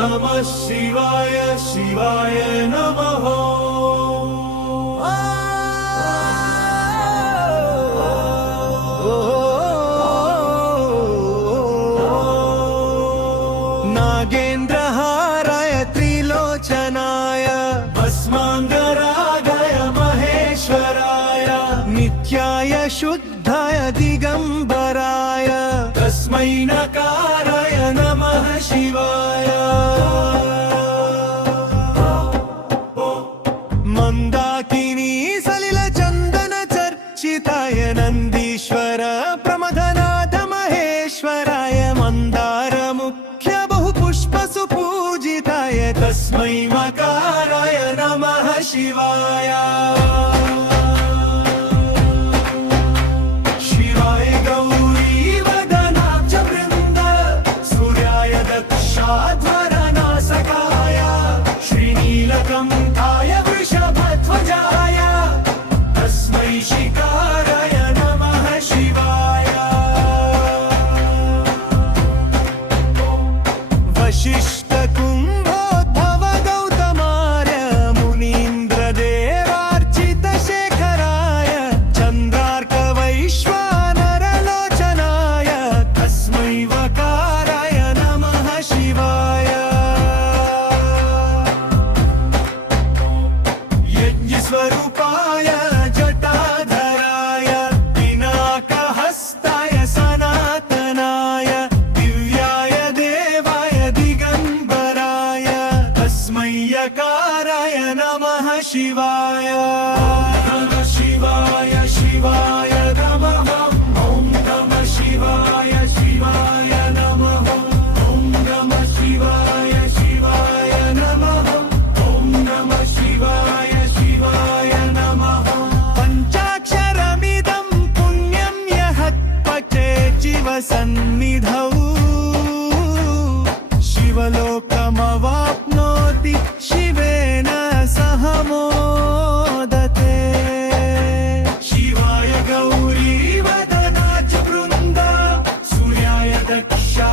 नमः शिवाय शिवाय नमः। नागेन्द्रहाराय त्रिलोचनाय भस्माङ्गरागाय महेश्वराय नित्याय शुद्धाय दिगम्बराय तस्मै नकाराय नमः शिवाय। मन्दाकिनी सलिल चन्दन चर्चिताय नन्दीश्वर प्रमथनाथ महेश्वराय मन्दार मुख्य बहुपुष्प सुपूजिताय तस्मै मकाराय नमः शिवाय। शिवाय गौरी वदनाब्ज वृन्द सूर्याय दक्षाध्वरनासकाय श्रीनीलकण्ठाय वृषभध्वजाय तस्मै शिकाराय नमः शिवाय। वशिष्ठ कुम्भोद्भव गौतमार्य मुनीन्द्रदेवार्चित शेखराय चन्द्रार्क वैश्वानरलोचनाय तस्मै वकाराय नमः शिवाय। यज्ञस्वरूपाय जटाधराय पिनाकहस्ताय सनातनाय दिव्याय देवाय दिगम्बराय तस्मै यकाराय नमः शिवाय। नमः शिवाय शिवाय नमः। ॐ नमः शिवाय शिवाय नमः। ॐ नमः शिवाय शिवाय नमः। ॐ नमः शिवाय शिवाय नमः। पञ्चाक्षरमिदं पुण्यं यः पठेत् शिवसन्निधौ शिवलोकमवाप्नोति शिवेन सह मोदते। शिवाय गौरी वदनाब्ज वृन्द सूर्याय दक्षा